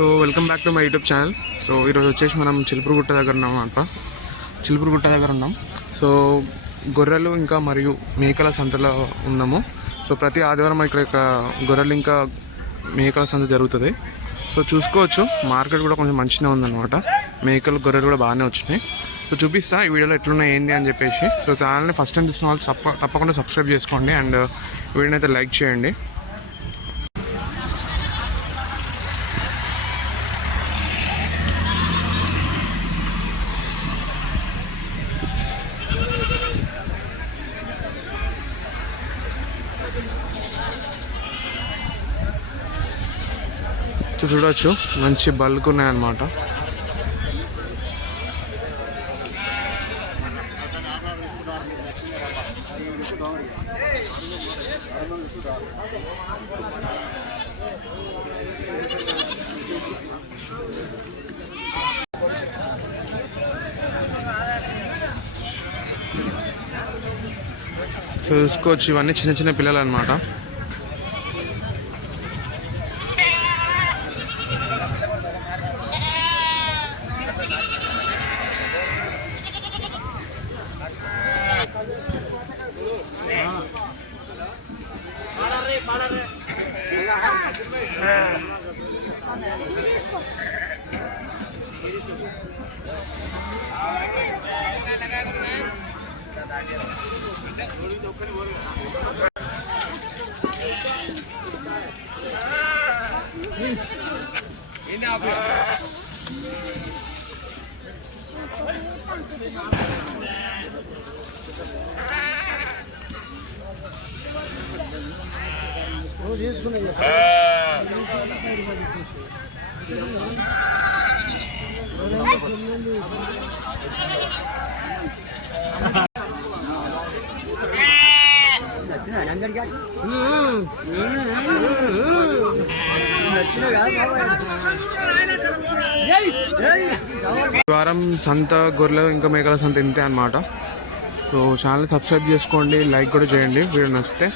So welcome back to my YouTube channel. So ఈరోజు వచ్చేసి మనం చిలుపురుగుట్ట దగ్గర ఉన్నాం అనమాట. చిలుపురుగుట్ట దగ్గర ఉన్నాం. సో గొర్రెలు ఇంకా మరియు మేకల సంతలో ఉన్నాము. సో ప్రతి ఆదివారం ఇక్కడ గొర్రెలు ఇంకా మేకల సంత జరుగుతుంది. సో చూసుకోవచ్చు, మార్కెట్ కూడా కొంచెం మంచిగా ఉందన్నమాట. మేకలు గొర్రెలు కూడా బాగానే వచ్చినాయి. సో చూపిస్తా ఈ వీడియోలో ఎట్లున్నాయి ఏంది అని చెప్పేసి. సో ఛానల్ని ఫస్ట్ టైం చూసిన వాళ్ళు తప్పకుండా సబ్స్క్రైబ్ చేసుకోండి అండ్ వీడియోని అయితే లైక్ చేయండి. చూడవచ్చు, మంచి బల్క్ ఉన్నాయన్నమాట. చూసుకోవచ్చు, ఇవన్నీ చిన్న చిన్న పిల్లలు అన్నమాట. వారం సంత గొర్రెలు ఇంకా మేకల సంత ఇంతే అన్నమాట. సో ఛానల్ సబ్స్క్రైబ్ చేసుకోండి, లైక్ కూడా చేయండి వీడియో నచ్చితే.